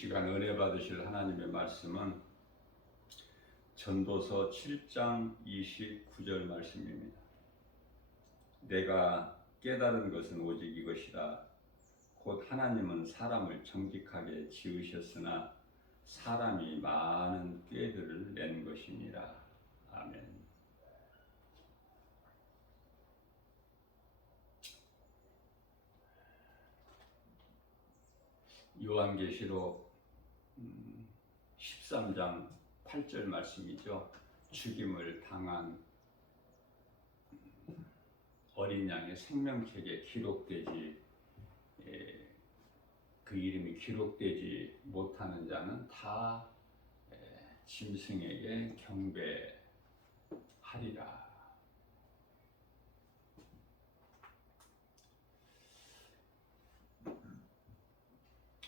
시간 은혜 받으실 하나님의 말씀은 전도서 7장 29절 말씀입니다. 내가 깨달은 것은 오직 이것이라. 곧 하나님은 사람을 정직하게 지으셨으나 사람이 많은 꾀들을 낸 것이니라. 아멘. 요한계시록 13장 8절 말씀이죠. 죽임을 당한 어린 양의 생명책에 기록되지 그 이름이 기록되지 못하는 자는 다 짐승에게 경배하리라.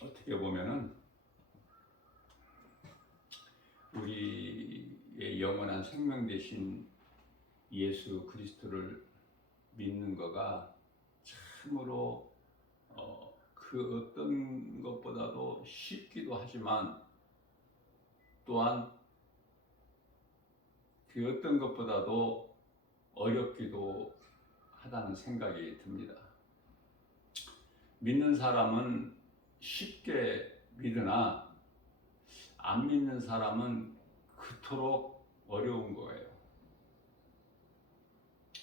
어떻게 보면은 우리의 영원한 생명 되신 예수 그리스도를 믿는 거가 참으로 그 어떤 것보다도 쉽기도 하지만 또한 그 어떤 것보다도 어렵기도 하다는 생각이 듭니다. 믿는 사람은 쉽게 믿으나 안 믿는 사람은 그토록 어려운 거예요.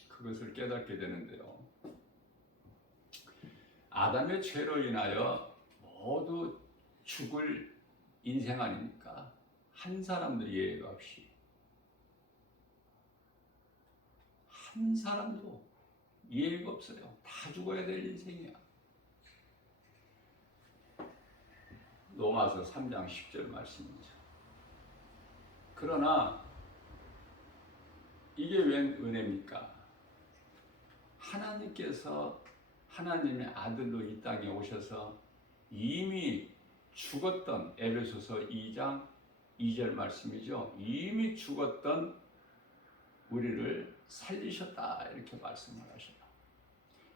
그것을 깨닫게 되는데요. 아담의 죄로 인하여 모두 죽을 인생 아닙니까? 한 사람도 예외가 없이 한 사람도 예외가 없어요. 다 죽어야 될 인생이야. 로마서 3장 10절 말씀이죠. 그러나 이게 웬 은혜입니까? 하나님께서 하나님의 아들로 이 땅에 오셔서 이미 죽었던 에베소서 2장 2절 말씀이죠. 이미 죽었던 우리를 살리셨다 이렇게 말씀을 하셔요.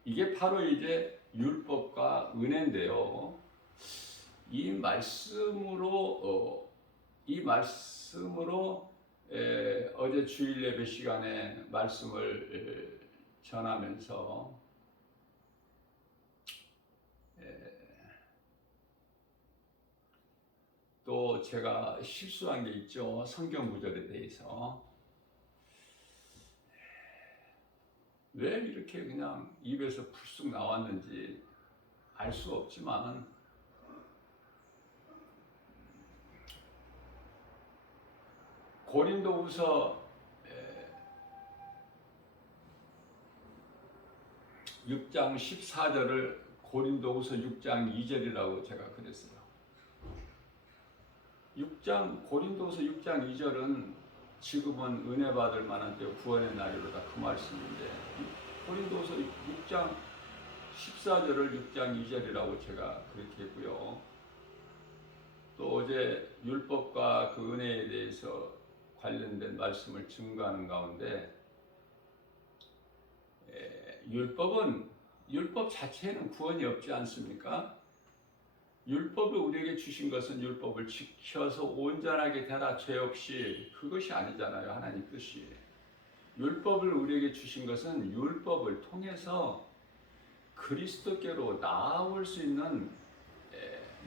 이게 바로 이제 율법과 은혜인데요. 이 말씀으로 어제 주일 예배 시간에 말씀을 전하면서 또 제가 실수한 게 있죠. 성경 구절에 대해서 왜 이렇게 그냥 입에서 불쑥 나왔는지 알 수 없지만 고린도후서 6장 14절을 고린도후서 6장 2절이라고 제가 그랬어요. 고린도후서 6장 2절은 지금은 은혜 받을 만한 구원의 날이로다 그 말씀인데 고린도후서 6장 14절을 6장 2절이라고 제가 그렇게 했고요. 또 어제 율법과 그 은혜에 대해서 관련된 말씀을 증거하는 가운데 율법 자체에는 구원이 없지 않습니까? 율법을 우리에게 주신 것은 율법을 지켜서 온전하게 되라 죄 없이 그것이 아니잖아요. 하나님 뜻이. 율법을 우리에게 주신 것은 율법을 통해서 그리스도께로 나아올 수 있는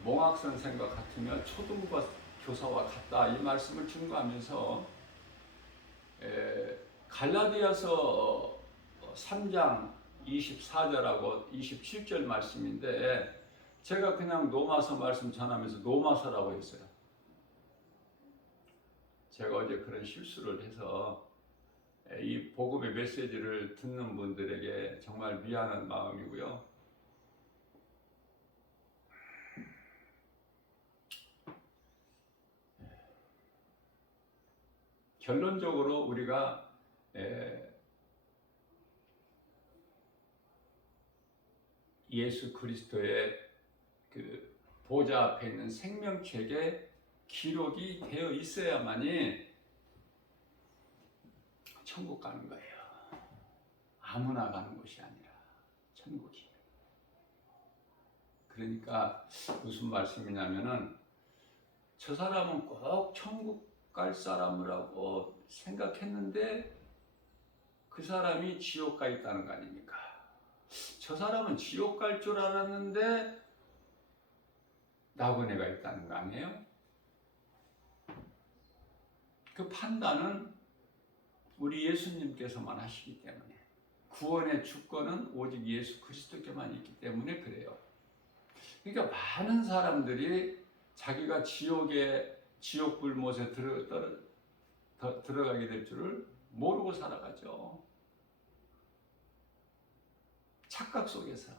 몽학 선생과 같으며 초등부 교사와 같다 이 말씀을 증거하면서 갈라디아서 3장 24절하고 27절 말씀인데 제가 그냥 로마서 말씀 전하면서 로마서라고 했어요. 제가 어제 그런 실수를 해서 이 복음의 메시지를 듣는 분들에게 정말 미안한 마음이고요. 결론적으로 우리가 예수 그리스도의 그 보좌 앞에 있는 생명책에 기록이 되어 있어야만이 천국 가는 거예요. 아무나 가는 것이 아니라 천국이. 그러니까 무슨 말씀이냐면은 저 사람은 꼭 천국 갈 사람이라고 생각했는데 그 사람이 지옥 가 있다는 거 아닙니까? 저 사람은 지옥 갈 줄 알았는데 낙원에 있다는 거 아니에요? 그 판단은 우리 예수님께서만 하시기 때문에, 구원의 주권은 오직 예수 그리스도께만 있기 때문에 그래요. 그러니까 많은 사람들이 자기가 지옥 불못에 들어가게 될 줄을 모르고 살아가죠. 착각 속에서.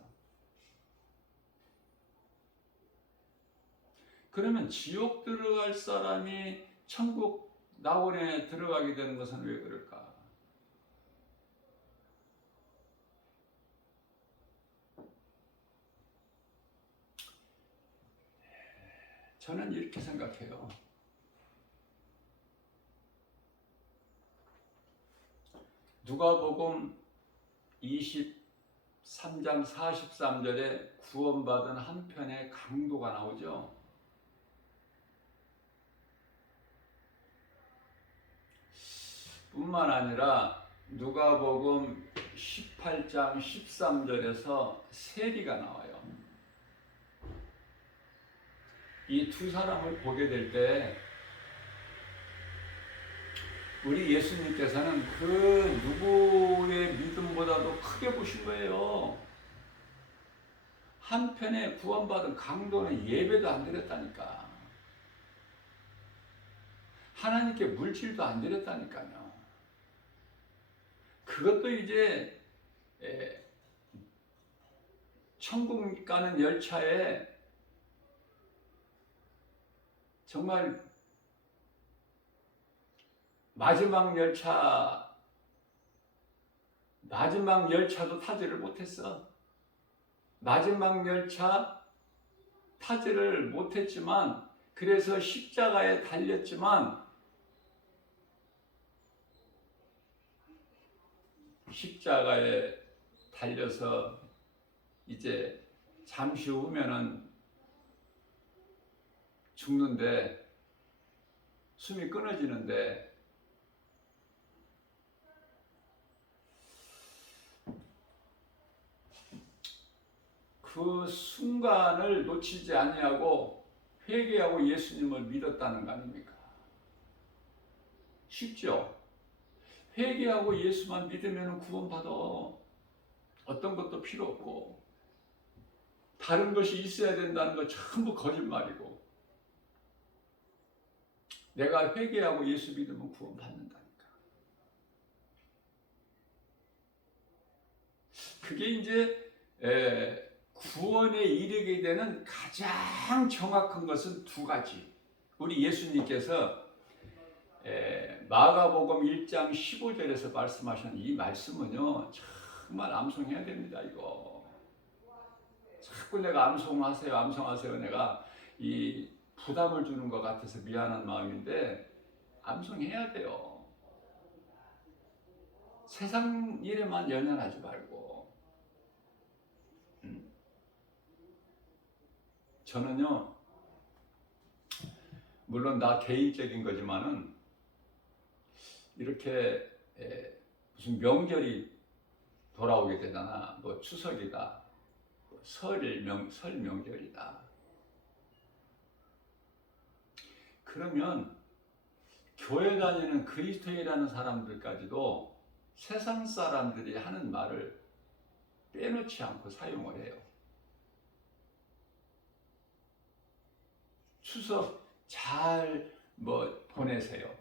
그러면 지옥 들어갈 사람이 천국 낙원에 들어가게 되는 것은 왜 그럴까? 저는 이렇게 생각해요. 누가복음 23장 43절에 구원받은 한 편의 강도가 나오죠. 뿐만 아니라 누가복음 18장 13절에서 세리가 나와요. 이 두 사람을 보게 될 때 우리 예수님께서는 그 누구의 믿음보다도 크게 보신 거예요. 한편에 구원받은 강도는 예배도 안 드렸다니까. 하나님께 물질도 안 드렸다니까요. 그것도 이제 천국 가는 열차에 정말 마지막 열차도 타지를 못했어. 마지막 열차 타지를 못했지만, 그래서 십자가에 달렸지만, 십자가에 달려서 이제 잠시 후면은 죽는데, 숨이 끊어지는데, 그 순간을 놓치지 아니하고 회개하고 예수님을 믿었다는 거 아닙니까? 쉽죠? 회개하고 예수만 믿으면 구원받아. 어떤 것도 필요 없고, 다른 것이 있어야 된다는 거 전부 거짓말이고, 내가 회개하고 예수 믿으면 구원받는다니까. 그게 이제 구원에 이르게 되는 가장 정확한 것은 두 가지. 우리 예수님께서 마가복음 1장 15절에서 말씀하신 이 말씀은요, 정말 암송해야 됩니다. 이거 자꾸 내가 암송하세요 내가 이 부담을 주는 것 같아서 미안한 마음인데 암송해야 돼요. 세상 일에만 연연하지 말고. 저는요, 물론 나 개인적인 거지만은 이렇게 무슨 명절이 돌아오게 되잖아. 뭐 추석이다, 설 명절이다. 그러면 교회 다니는 그리스도인이라는 사람들까지도 세상 사람들이 하는 말을 빼놓지 않고 사용을 해요. 추석 잘 보내세요.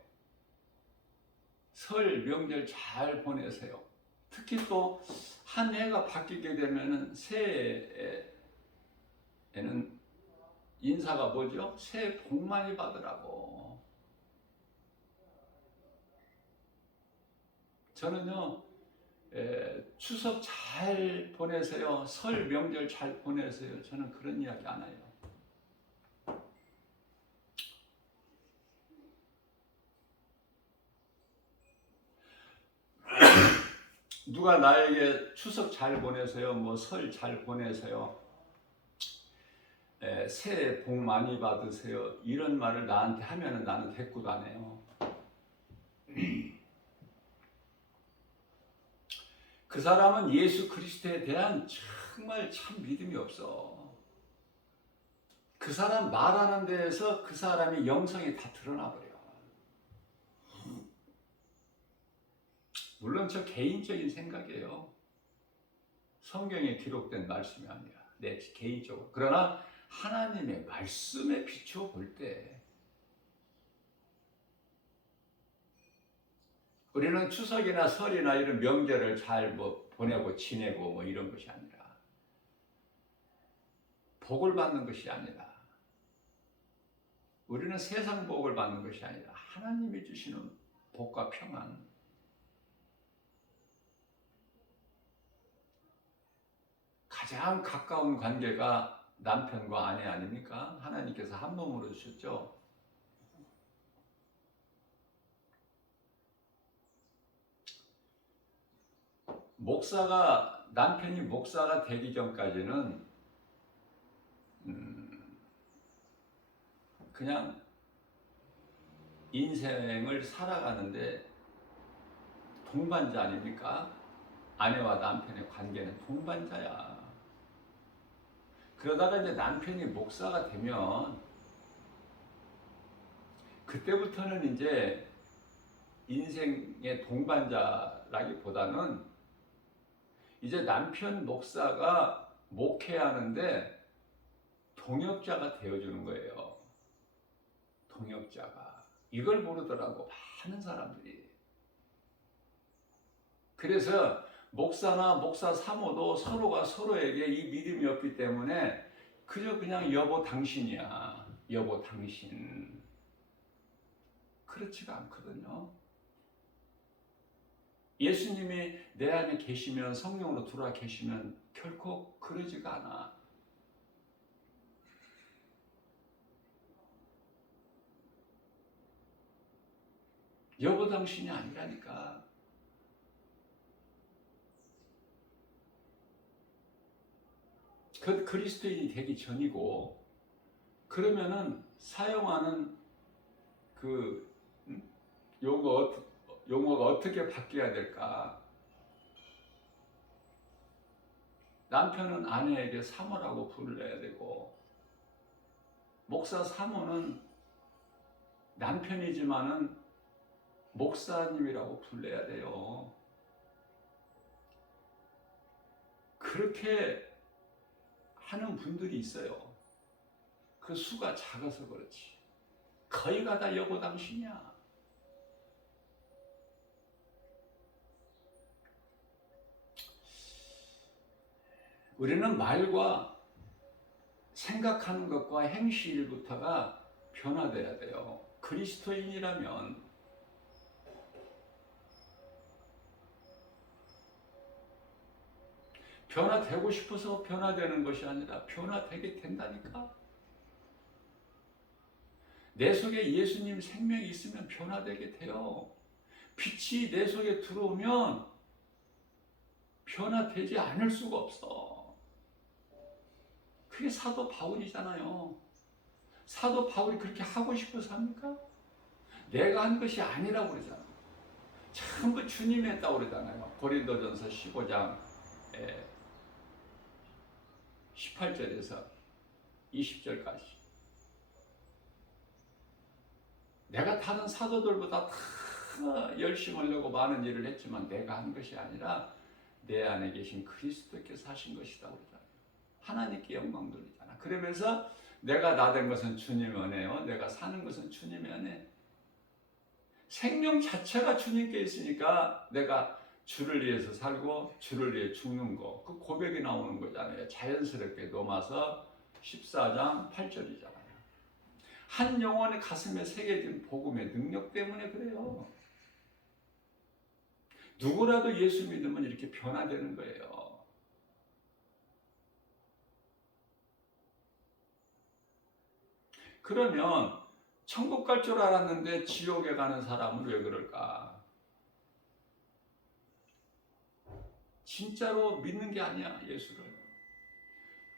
설 명절 잘 보내세요. 특히 또 한 해가 바뀌게 되면은 새해에는 인사가 뭐죠? 새해 복 많이 받으라고. 저는요, 추석 잘 보내세요, 설 명절 잘 보내세요, 저는 그런 이야기 안 해요. 누가 나에게 추석 잘 보내세요, 설 잘 보내세요, 새해 복 많이 받으세요. 이런 말을 나한테 하면은 나는 대꾸도 안 해요. 그 사람은 예수 그리스도에 대한 정말 참 믿음이 없어. 그 사람 말하는 데에서 그 사람의 영성이 다 드러나 버려. 물론 저 개인적인 생각이에요. 성경에 기록된 말씀이 아니라 내 개인적으로. 그러나 하나님의 말씀에 비추어 볼 때 우리는 추석이나 설이나 이런 명절을 잘 보내고 지내고 이런 것이 아니라 복을 받는 것이 아니라 우리는 세상 복을 받는 것이 아니라 하나님이 주시는 복과 평안, 가장 가까운 관계가 남편과 아내 아닙니까? 하나님께서 한 몸으로 주셨죠. 남편이 목사가 되기 전까지는 그냥 인생을 살아가는데 동반자 아닙니까? 아내와 남편의 관계는 동반자야. 그러다가 이제 남편이 목사가 되면 그때부터는 이제 인생의 동반자라기보다는 이제 남편 목사가 목회하는데 동역자가 되어주는 거예요. 동역자가. 이걸 모르더라고, 많은 사람들이. 그래서 목사나 목사 사모도 서로가 서로에게 이 믿음이 없기 때문에 그저 그냥 여보 당신이야. 여보 당신. 그렇지가 않거든요. 예수님이 내 안에 계시면, 성령으로 들어와 계시면 결코 그러지가 않아. 여보 당신이 아니라니까. 그 그리스도인이 되기 전이고, 그러면은 사용하는 그 용어가 어떻게 바뀌어야 될까? 남편은 아내에게 사모라고 불러야 되고, 목사 사모는 남편이지만은 목사님이라고 불러야 돼요. 그렇게 하는 분들이 있어요. 그 수가 작아서 그렇지. 거의가 다 여보 당신이야. 우리는 말과 생각하는 것과 행실부터가 변화돼야 돼요. 그리스도인이라면 변화되고 싶어서 변화되는 것이 아니라 변화되게 된다니까. 내 속에 예수님 생명이 있으면 변화되게 돼요. 빛이 내 속에 들어오면 변화되지 않을 수가 없어. 그게 사도 바울이잖아요. 사도 바울이 그렇게 하고 싶어서 합니까? 내가 한 것이 아니라고 그러잖아요. 전부 주님이 했다고 그러잖아요. 고린도전서 15장 18절에서 20절까지. 내가 다른 사도들보다 다 열심을 내고 많은 일을 했지만 내가 한 것이 아니라 내 안에 계신 그리스도께서 하신 것이다 그러잖아요. 하나님께 영광 돌리잖아. 그러면서 내가 나 된 것은 주님의 은혜요. 내가 사는 것은 주님의 은혜. 생명 자체가 주님께 있으니까 내가 주를 위해서 살고 주를 위해 죽는 거, 그 고백이 나오는 거잖아요. 자연스럽게 넘어서 14장 8절이잖아요. 한 영혼의 가슴에 새겨진 복음의 능력 때문에 그래요. 누구라도 예수 믿으면 이렇게 변화되는 거예요. 그러면 천국 갈 줄 알았는데 지옥에 가는 사람은 왜 그럴까? 진짜로 믿는 게 아니야, 예수를.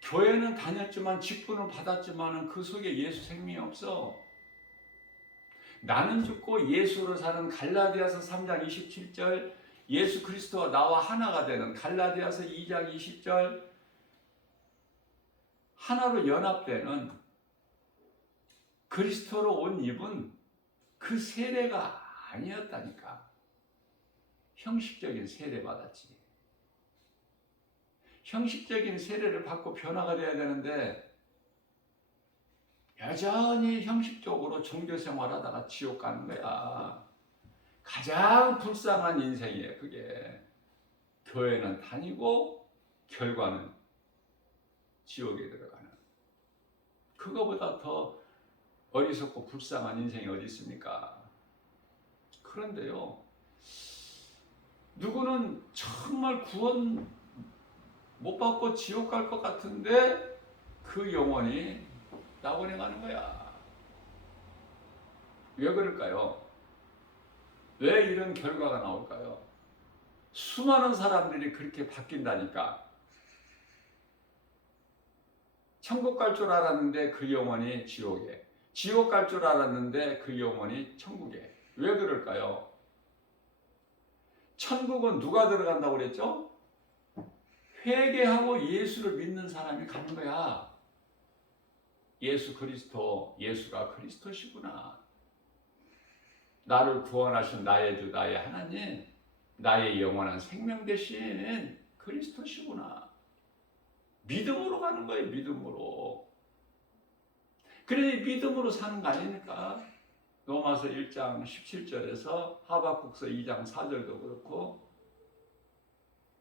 교회는 다녔지만 직분을 받았지만 그 속에 예수 생명이 없어. 나는 죽고 예수로 사는 갈라디아서 3장 27절, 예수 그리스도와 나와 하나가 되는 갈라디아서 2장 20절, 하나로 연합되는 그리스도로 온 입은 그 세례가 아니었다니까. 형식적인 세례 받았지. 형식적인 세례를 받고 변화가 돼야 되는데 여전히 형식적으로 종교 생활하다가 지옥 가는 거야. 가장 불쌍한 인생이에요. 그게 교회는 다니고 결과는 지옥에 들어가는. 그거보다 더 어리석고 불쌍한 인생이 어디 있습니까? 그런데요, 누구는 정말 구원 못 받고 지옥 갈 것 같은데 그 영혼이 낙원에 가는 거야. 왜 그럴까요? 왜 이런 결과가 나올까요? 수많은 사람들이 그렇게 바뀐다니까. 천국 갈 줄 알았는데 그 영혼이 지옥에, 지옥 갈 줄 알았는데 그 영혼이 천국에. 왜 그럴까요? 천국은 누가 들어간다고 그랬죠? 회개하고 예수를 믿는 사람이 가는 거야. 예수 그리스도, 예수가 그리스도시구나. 나를 구원하신 나의 주, 나의 하나님, 나의 영원한 생명 대신 그리스도시구나. 믿음으로 가는 거예요, 믿음으로. 그래, 믿음으로 사는 거 아닙니까? 로마서 1장 17절에서 하박국서 2장 4절도 그렇고,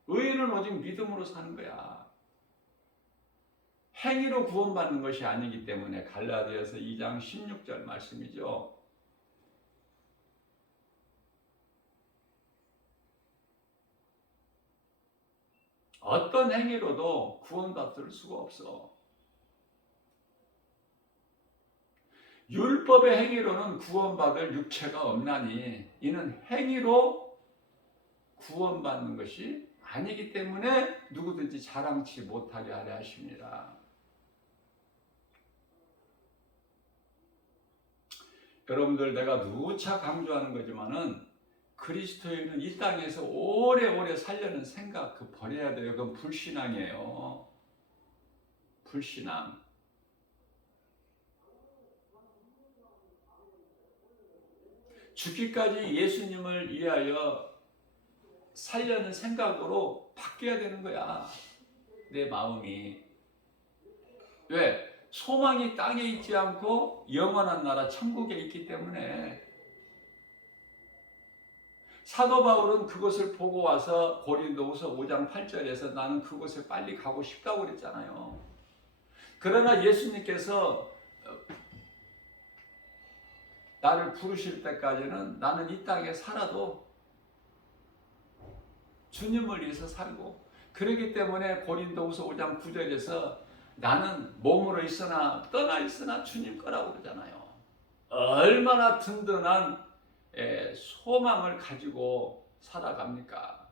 의인은 오직 믿음으로 사는 거야. 행위로 구원받는 것이 아니기 때문에 갈라디아서 2장 16절 말씀이죠. 어떤 행위로도 구원받을 수가 없어. 율법의 행위로는 구원받을 육체가 없나니 이는 행위로 구원받는 것이 아니기 때문에 누구든지 자랑치 못하게 하려 하십니다. 여러분들, 내가 누차 강조하는 거지만은 그리스도인은 이 땅에서 오래오래 살려는 생각 그 버려야 돼요. 그건 불신앙이에요. 불신앙. 죽기까지 예수님을 위하여 살려는 생각으로 바뀌어야 되는 거야. 내 마음이. 왜? 소망이 땅에 있지 않고 영원한 나라 천국에 있기 때문에. 사도 바울은 그것을 보고 와서 고린도후서 5장 8절에서 나는 그곳에 빨리 가고 싶다고 그랬잖아요. 그러나 예수님께서 나를 부르실 때까지는 나는 이 땅에 살아도 주님을 위해서 살고, 그렇기 때문에 고린도후서 5장 9절에서 나는 몸으로 있으나 떠나 있으나 주님 거라고 그러잖아요. 얼마나 든든한 소망을 가지고 살아갑니까?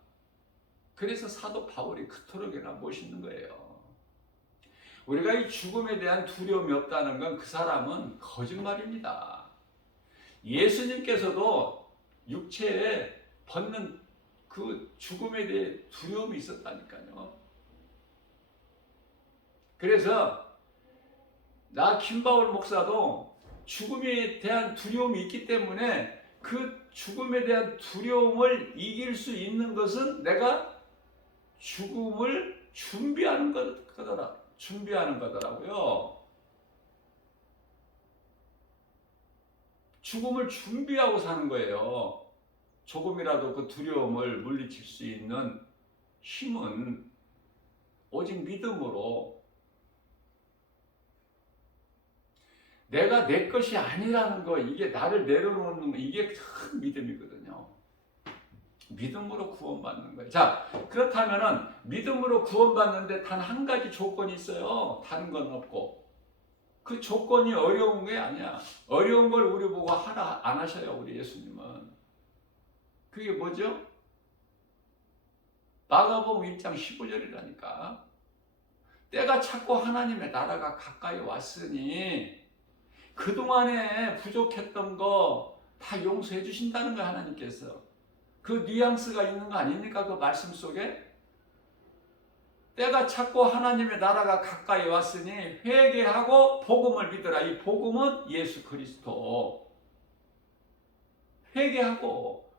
그래서 사도 바울이 그토록이나 멋있는 거예요. 우리가 이 죽음에 대한 두려움이 없다는 건 그 사람은 거짓말입니다. 예수님께서도 육체에 벗는 그 죽음에 대해 두려움이 있었다니까요. 그래서 나 김바울 목사도 죽음에 대한 두려움이 있기 때문에 그 죽음에 대한 두려움을 이길 수 있는 것은 내가 죽음을 준비하는 거더라고요. 죽음을 준비하고 사는 거예요. 조금이라도 그 두려움을 물리칠 수 있는 힘은 오직 믿음으로, 내가 내 것이 아니라는 거, 이게 나를 내려놓는 거, 이게 큰 믿음이거든요. 믿음으로 구원받는 거예요. 자, 그렇다면은 믿음으로 구원받는데 단 한 가지 조건이 있어요. 다른 건 없고. 그 조건이 어려운 게 아니야. 어려운 걸 우리 보고 하라 안 하셔요, 우리 예수님은. 그게 뭐죠? 마가복음 1장 15절이라니까. 때가 찼고 하나님의 나라가 가까이 왔으니 그동안에 부족했던 거 다 용서해 주신다는 거야, 하나님께서. 그 뉘앙스가 있는 거 아닙니까? 그 말씀 속에. 때가 찼고 하나님의 나라가 가까이 왔으니 회개하고 복음을 믿으라. 이 복음은 예수 그리스도. 회개하고.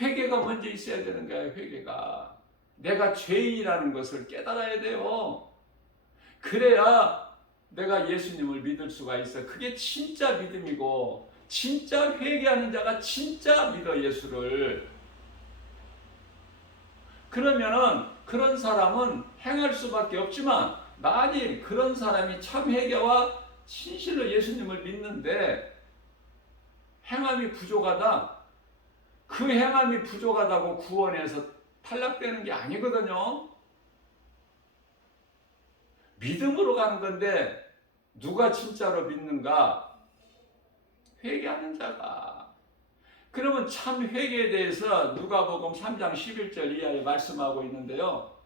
회개가 먼저 있어야 되는 거예요, 회개가. 내가 죄인이라는 것을 깨달아야 돼요. 그래야 내가 예수님을 믿을 수가 있어. 그게 진짜 믿음이고, 진짜 회개하는 자가 진짜 믿어, 예수를. 그러면은 그런 사람은 행할 수밖에 없지만, 만일 그런 사람이 참 회개와 진실로 예수님을 믿는데 행함이 부족하다, 그 행함이 부족하다고 구원에서 탈락되는 게 아니거든요. 믿음으로 가는 건데 누가 진짜로 믿는가? 회개하는 자가. 그러면 참 회개에 대해서 누가복음 3장 11절 이하에 말씀하고 있는데요.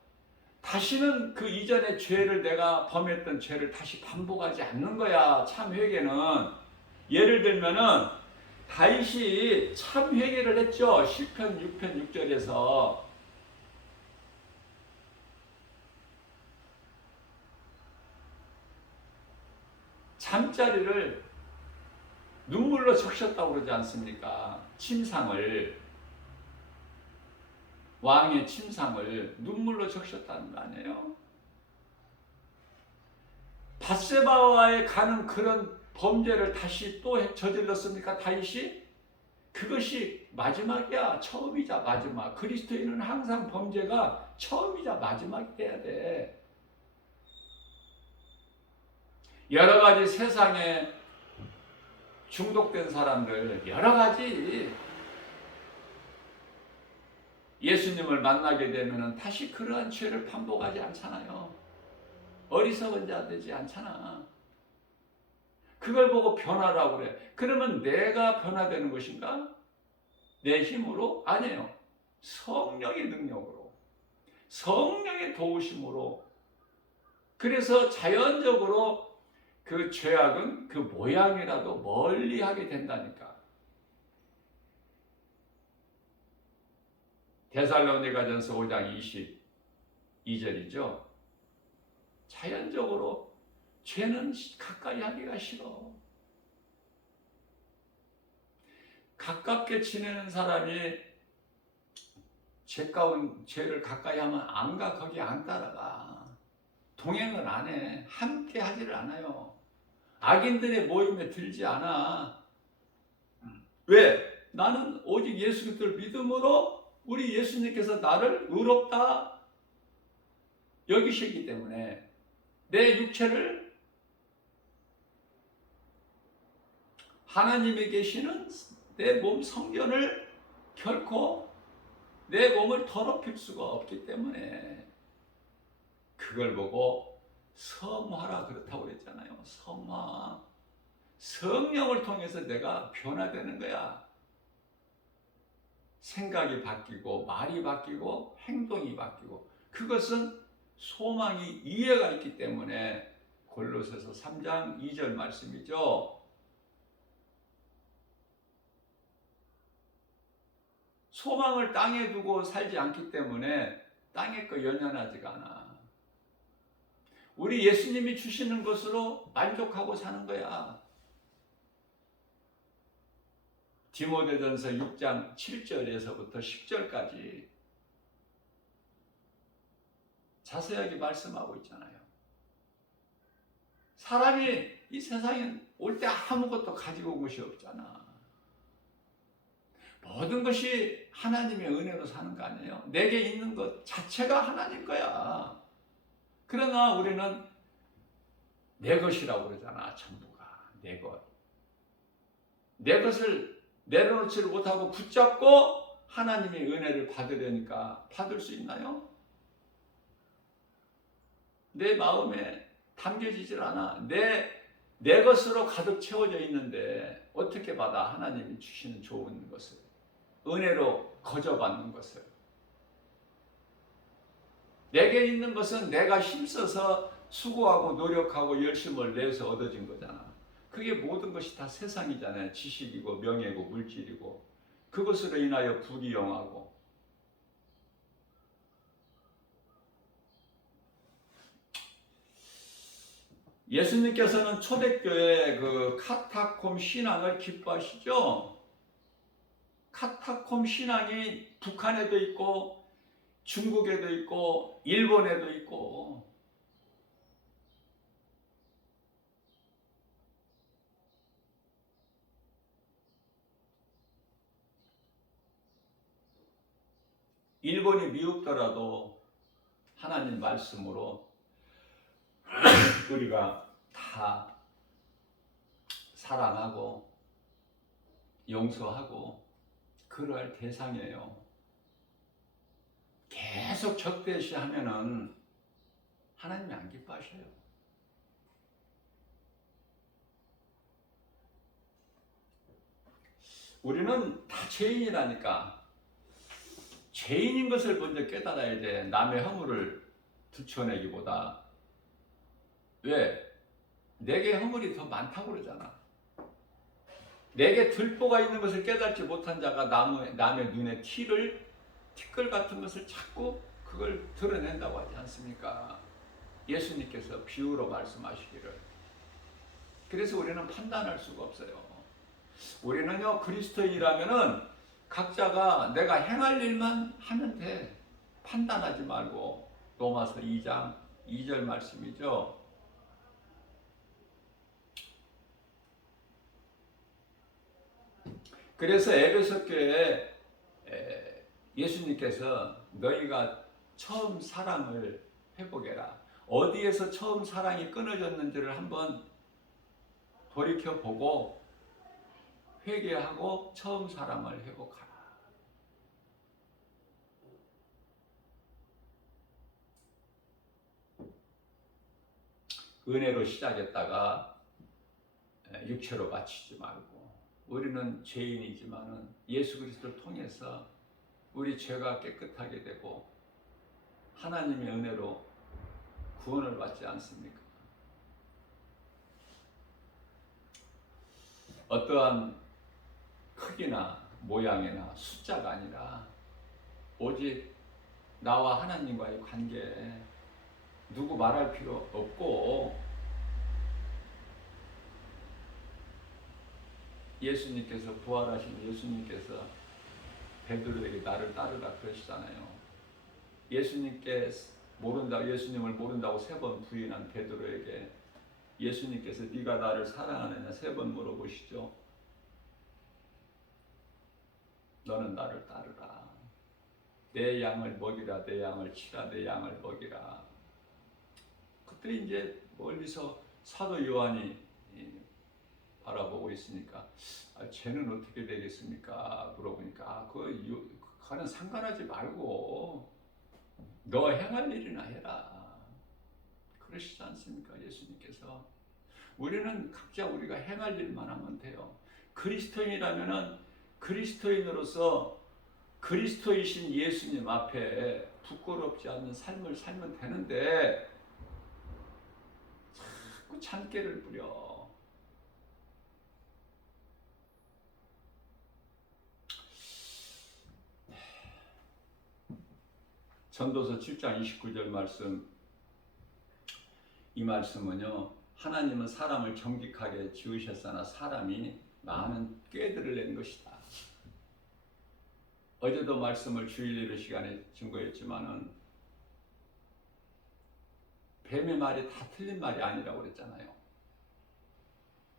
다시는 그 이전의 죄를, 내가 범했던 죄를 다시 반복하지 않는 거야, 참 회개는. 예를 들면은 다윗이 참 회개를 했죠. 시편 6편 6절에서. 잠자리를 눈물로 적셨다고 그러지 않습니까? 침상을, 왕의 침상을 눈물로 적셨다는 거 아니에요? 밧세바와에 가는 그런 범죄를 다시 또 저질렀습니까, 다윗이? 그것이 마지막이야. 처음이자 마지막. 그리스도인은 항상 범죄가 처음이자 마지막이 돼야 돼. 여러 가지 세상에 중독된 사람들, 여러 가지 예수님을 만나게 되면 다시 그러한 죄를 반복하지 않잖아요. 어리석은 자 되지 않잖아. 그걸 보고 변화라고 그래. 그러면 내가 변화되는 것인가? 내 힘으로? 아니에요. 성령의 능력으로, 성령의 도우심으로. 그래서 자연적으로 그 죄악은 그 모양이라도 멀리하게 된다니까. 데살로니가전서 5장 22절이죠. 자연적으로 죄는 가까이 하기가 싫어. 가깝게 지내는 사람이 죄를 가까이 하면 안 가, 거기 안 따라가. 동행을 안 해. 함께 하지를 않아요. 악인들의 모임에 들지 않아. 왜? 나는 오직 예수 그리스도를 믿음으로 우리 예수님께서 나를 의롭다 여기시기 때문에 내 육체를 하나님에 계시는 내 몸 성전을 결코 내 몸을 더럽힐 수가 없기 때문에 그걸 보고 성화라 그렇다고 그랬잖아요. 성화. 성령을 통해서 내가 변화되는 거야. 생각이 바뀌고 말이 바뀌고 행동이 바뀌고, 그것은 소망이 이해가 있기 때문에 골로새서 3장 2절 말씀이죠. 소망을 땅에 두고 살지 않기 때문에 땅에 거 연연하지가 않아. 우리 예수님이 주시는 것으로 만족하고 사는 거야. 디모데전서 6장 7절에서부터 10절까지 자세하게 말씀하고 있잖아요. 사람이 이 세상에 올 때 아무것도 가지고 온 것이 없잖아. 모든 것이 하나님의 은혜로 사는 거 아니에요? 내게 있는 것 자체가 하나님 거야. 그러나 우리는 내 것이라고 그러잖아. 전부가 내 것. 내 것을 내려놓지를 못하고 붙잡고 하나님의 은혜를 받으려니까 받을 수 있나요? 내 마음에 담겨지질 않아. 내 것으로 가득 채워져 있는데 어떻게 받아? 하나님이 주시는 좋은 것을, 은혜로 거저받는 것을. 내게 있는 것은 내가 힘써서 수고하고 노력하고 열심을 내서 얻어진 거잖아. 그게 모든 것이 다 세상이잖아요. 지식이고 명예고 물질이고 그것으로 인하여 부귀영하고. 예수님께서는 초대교회 그 카타콤 신앙을 기뻐하시죠? 카타콤 신앙이 북한에도 있고 중국에도 있고 일본에도 있고. 일본이 미흡더라도 하나님 말씀으로 우리가 다 사랑하고 용서하고 그럴 대상이에요. 계속 적대시하면은 하나님이 안 기뻐하셔요. 우리는 다 죄인이라니까. 죄인인 것을 먼저 깨달아야 돼. 남의 허물을 들춰내기보다. 왜? 내게 허물이 더 많다고 그러잖아. 내게 들보가 있는 것을 깨닫지 못한 자가 남의 눈에 티끌 같은 것을 찾고 그걸 드러낸다고 하지 않습니까? 예수님께서 비유로 말씀하시기를. 그래서 우리는 판단할 수가 없어요. 우리는요, 그리스도인이라면은 각자가 내가 행할 일만 하면 돼. 판단하지 말고. 로마서 2장 2절 말씀이죠. 그래서 에베소 교회에 예수님께서 너희가 처음 사랑을 회복해라. 어디에서 처음 사랑이 끊어졌는지를 한번 돌이켜보고 회개하고 처음 사랑을 회복하라. 은혜로 시작했다가 육체로 마치지 말고. 우리는 죄인이지만은 예수 그리스도를 통해서 우리 죄가 깨끗하게 되고 하나님의 은혜로 구원을 받지 않습니까? 어떠한 크기나 모양이나 숫자가 아니라 오직 나와 하나님과의 관계, 누구 말할 필요 없고 예수님께서 부활하신 예수님께서 베드로에게 나를 따르라 그러시잖아요. 예수님을 모른다고 3번 부인한 베드로에게 예수님께서 네가 나를 사랑하느냐 3번 물어보시죠. 너는 나를 따르라. 내 양을 먹이라. 내 양을 치라. 내 양을 먹이라. 그때 이제 멀리서 사도 요한이 바라보고 있으니까 쟤는 어떻게 되겠습니까? 물어보니까 그거는 상관하지 말고 너 행할 일이나 해라. 그러시지 않습니까? 예수님께서. 우리는 각자 우리가 행할 일만 하면 돼요. 그리스도인이라면은 그리스도인으로서 그리스도이신 예수님 앞에 부끄럽지 않는 삶을 살면 되는데 자꾸 잔꾀를 부려. 전도서 7장 29절 말씀, 이 말씀은요, 하나님은 사람을 정직하게 지으셨으나 사람이 많은 꾀들을 낸 것이다. 어제도 말씀을 주일 예배 시간에 증거했지만은 뱀의 말이 다 틀린 말이 아니라고 그랬잖아요.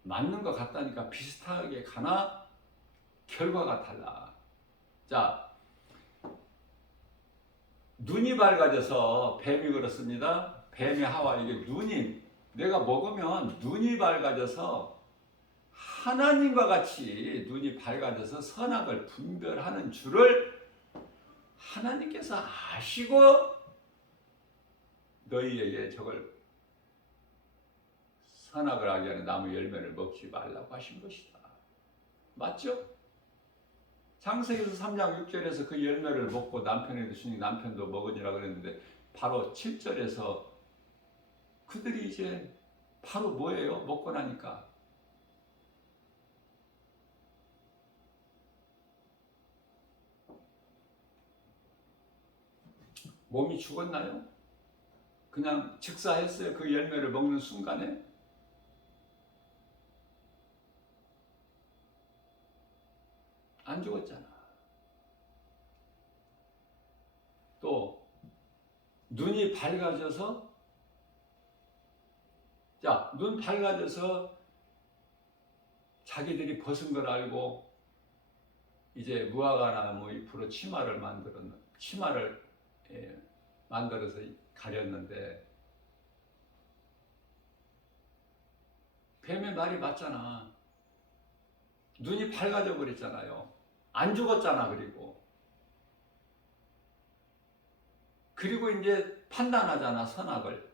맞는 것 같다니까 비슷하게 가나 결과가 달라. 자, 눈이 밝아져서 뱀이 그렇습니다. 뱀의 하와에게 내가 먹으면 눈이 밝아져서 하나님과 같이 눈이 밝아져서 선악을 분별하는 줄을 하나님께서 아시고 너희에게 저걸 선악을 하게 하는 나무 열매를 먹지 말라고 하신 것이다. 맞죠? 창세기서 3장 6절에서 그 열매를 먹고 남편에게 주니 남편도 먹으니라 그랬는데 바로 7절에서 그들이 이제 바로 뭐예요? 먹고 나니까 몸이 죽었나요? 그냥 즉사했어요. 그 열매를 먹는 순간에? 안 죽었잖아. 또 눈이 밝아져서, 자, 눈 밝아져서 자기들이 벗은 걸 알고 이제 무화과나 뭐 잎으로 치마를 만들어서 가렸는데 뱀의 말이 맞잖아. 눈이 밝아져 버렸잖아요. 안 죽었잖아. 그리고 이제 판단하잖아, 선악을.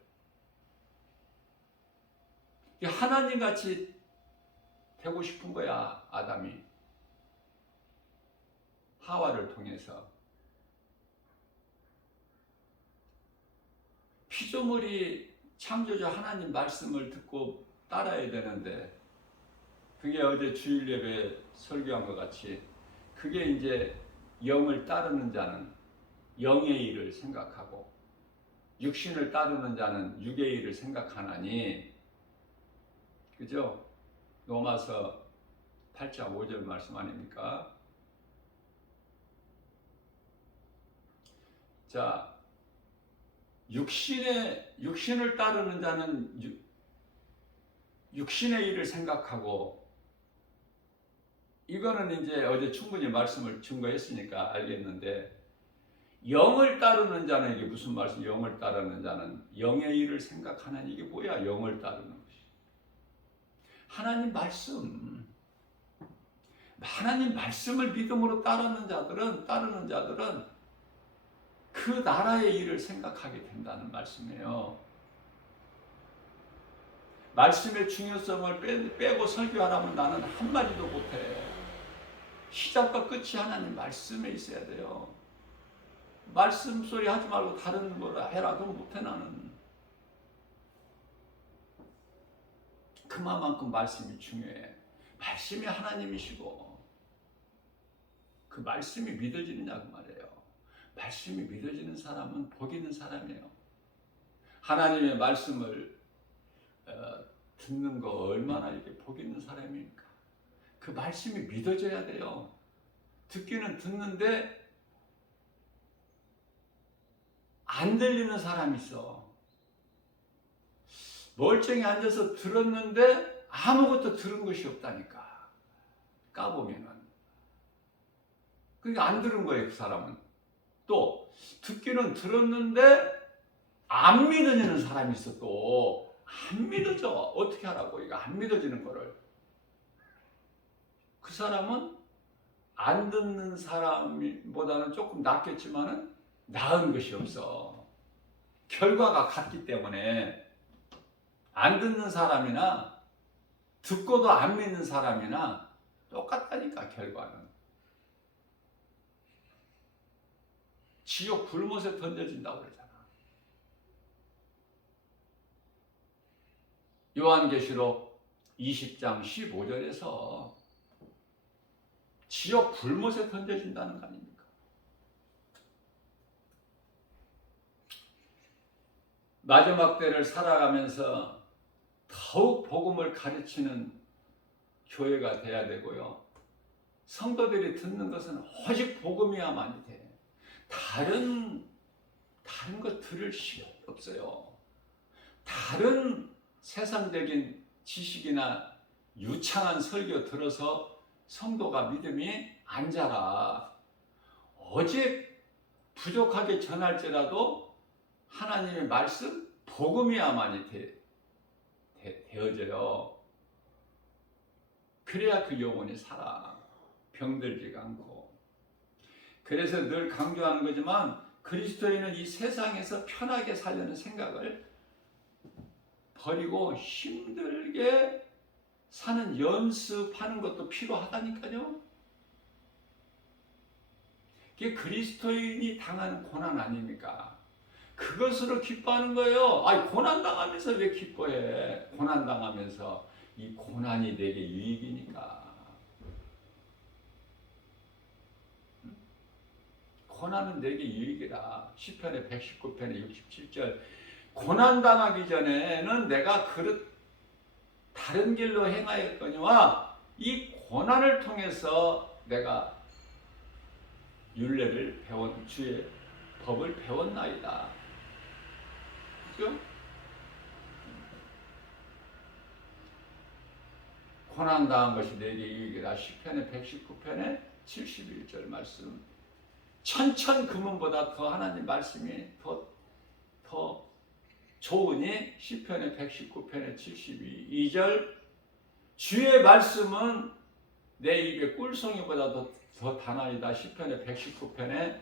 하나님 같이 되고 싶은 거야, 아담이. 하와를 통해서. 피조물이 창조주 하나님 말씀을 듣고 따라야 되는데, 그게 어제 주일 예배 설교한 것 같이, 그게 이제 영을 따르는 자는 영의 일을 생각하고, 육신을 따르는 자는 육의 일을 생각하나니, 그죠? 로마서 8장 5절 말씀 아닙니까? 자, 육신을 따르는 자는 육신의 일을 생각하고, 이거는 이제 어제 충분히 말씀을 증거했으니까 알겠는데, 영을 따르는 자는 이게 무슨 말씀? 영을 따르는 자는 영의 일을 생각하는, 이게 뭐야? 영을 따르는 것이 하나님 말씀을 믿음으로 따르는 자들은 그 나라의 일을 생각하게 된다는 말씀이에요. 말씀의 중요성을 빼고 설교하라면 나는 한마디도 못해. 시작과 끝이 하나님 말씀에 있어야 돼요. 말씀 소리 하지 말고 다른 거라 해라. 그럼 못해 나는. 그만큼 말씀이 중요해. 말씀이 하나님이시고 그 말씀이 믿어지느냐 그 말이에요. 말씀이 믿어지는 사람은 복 있는 사람이에요. 하나님의 말씀을 듣는 거 얼마나 이게 복 있는 사람입니까? 그 말씀이 믿어져야 돼요. 듣기는 듣는데 안 들리는 사람이 있어. 멀쩡히 앉아서 들었는데 아무것도 들은 것이 없다니까. 까보면은. 그러니까 안 들은 거예요, 그 사람은. 또 듣기는 들었는데 안 믿어지는 사람이 있어. 또 안 믿어져. 어떻게 하라고? 이거 안 믿어지는 거를. 그 사람은 안 듣는 사람보다는 조금 낫겠지만은 나은 것이 없어. 결과가 같기 때문에 안 듣는 사람이나 듣고도 안 믿는 사람이나 똑같다니까. 결과는 지옥 불못에 던져진다고 그러잖아. 요한계시록 20장 15절에서 지옥 불못에 던져진다는 거 아닙니까? 마지막 때를 살아가면서 더욱 복음을 가르치는 교회가 돼야 되고요. 성도들이 듣는 것은 오직 복음이야만이 돼. 다른 거 들을 시간이 없어요. 다른 세상적인 지식이나 유창한 설교 들어서 성도가 믿음이 안 자라. 오직 부족하게 전할지라도 하나님의 말씀, 복음이야만이 되어져요. 그래야 그 영혼이 살아. 병들지가 않고. 그래서 늘 강조하는 거지만 그리스도인은 이 세상에서 편하게 살려는 생각을 버리고 힘들게 사는 연습하는 것도 필요하다니까요. 그게 그리스도인이 당하는 고난 아닙니까? 그것으로 기뻐하는 거예요. 아니, 고난당하면서 왜 기뻐해? 고난당하면서 이 고난이 내게 유익이니까. 고난은 내게 유익이라. 시편의 119편의 67절. 고난당하기 전에는 내가 다른 길로 행하였거니와 이 고난을 통해서 내가 율례를 주의 법을 배웠나이다. 그죠? 고난당한 것이 내게 유익이라. 시편의 119편의 71절 말씀. 천천 금은보다 더 하나님 말씀이 더 좋으니 시편의 119편의 72절 주의 말씀은 내 입의 꿀송이보다 더 단아이다. 시편의 119편의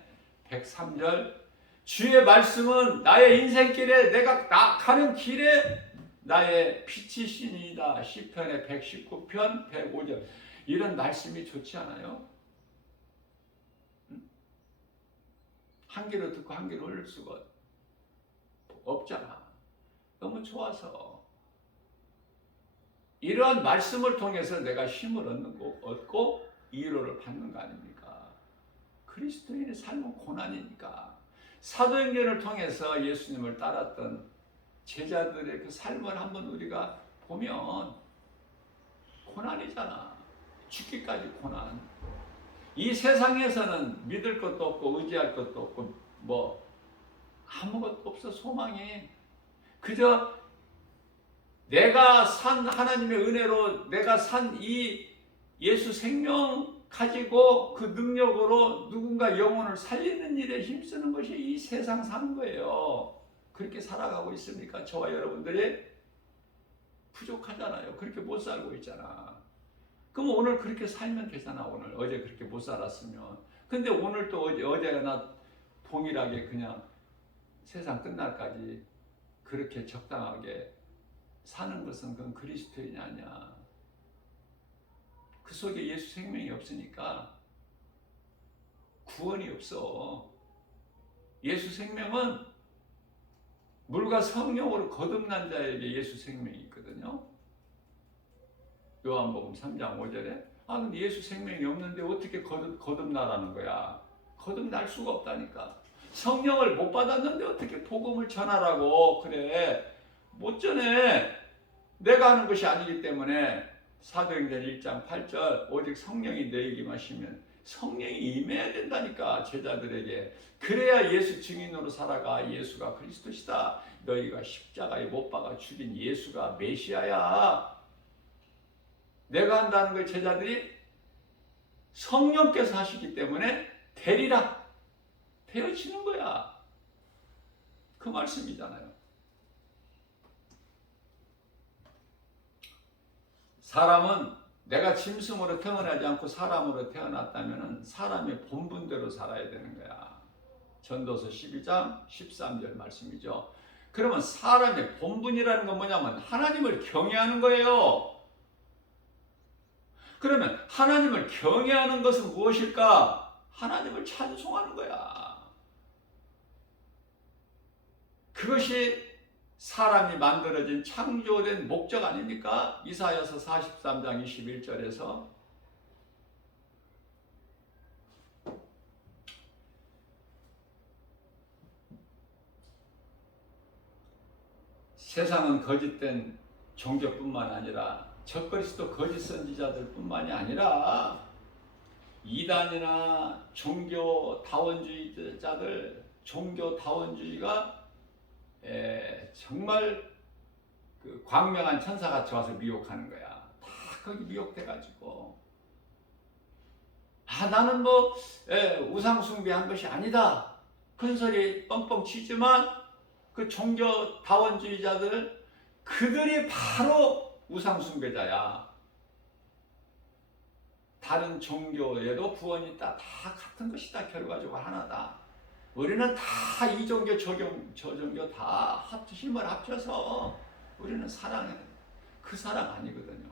103절 주의 말씀은 나의 인생길에 내가 가는 길에 나의 빛이시니이다. 시편의 119편 105절 이런 말씀이 좋지 않아요? 한 귀로 듣고 한 귀로 흘릴 수가 없잖아. 너무 좋아서 이러한 말씀을 통해서 내가 힘을 얻고 위로를 받는 거 아닙니까? 그리스도인의 삶은 고난이니까. 사도행전을 통해서 예수님을 따랐던 제자들의 그 삶을 한번 우리가 보면 고난이잖아. 죽기까지 고난. 이 세상에서는 믿을 것도 없고 의지할 것도 없고 뭐 아무것도 없어. 소망이 그저 내가 산 하나님의 은혜로 내가 산 이 예수 생명 가지고 그 능력으로 누군가 영혼을 살리는 일에 힘쓰는 것이 이 세상 사는 거예요. 그렇게 살아가고 있습니까? 저와 여러분들이 부족하잖아요. 그렇게 못 살고 있잖아. 그럼 오늘 그렇게 살면 되잖아. 오늘 어제 그렇게 못 살았으면. 근데 오늘 또 어제가 나 동일하게 그냥 세상 끝날까지 그렇게 적당하게 사는 것은 그건 그리스도인이 아니야. 그 속에 예수 생명이 없으니까 구원이 없어. 예수 생명은 물과 성령으로 거듭난 자에게 예수 생명이 있거든요. 요한복음 3장 5절에 근데 예수 생명이 없는데 어떻게 거듭나라는 거야. 거듭날 수가 없다니까. 성령을 못 받았는데 어떻게 복음을 전하라고 그래. 못 전해. 내가 하는 것이 아니기 때문에 사도행전 1장 8절 오직 성령이 너에게 임하시면 성령이 임해야 된다니까. 제자들에게. 그래야 예수 증인으로 살아가. 예수가 그리스도시다. 너희가 십자가에 못 박아 죽인 예수가 메시아야. 내가 한다는 걸 제자들이 성령께서 하시기 때문에 되리라. 되어지는 거야. 그 말씀이잖아요. 사람은 내가 짐승으로 태어나지 않고 사람으로 태어났다면 사람의 본분대로 살아야 되는 거야. 전도서 12장 13절 말씀이죠. 그러면 사람의 본분이라는 건 뭐냐면 하나님을 경외하는 거예요. 그러면 하나님을 경외하는 것은 무엇일까? 하나님을 찬송하는 거야. 그것이 사람이 만들어진 창조된 목적 아닙니까? 이사야서 43장 21절에서 세상은 거짓된 종교뿐만 아니라 적그리스도 거짓 선지자들 뿐만이 아니라 이단이나 종교다원주의자들, 종교다원주의가 정말 그 광명한 천사같이 와서 미혹하는 거야. 다 거기 미혹돼가지고 나는 뭐 우상숭배한 것이 아니다. 큰소리 뻥뻥 치지만 그 종교다원주의자들 그들이 바로 우상숭배자야. 다른 종교에도 구원이 있다. 다 같은 것이다. 결과적으로 하나다. 우리는 다 이 종교 저 종교 다 힘을 합쳐서 우리는 사랑해. 그 사랑 아니거든요.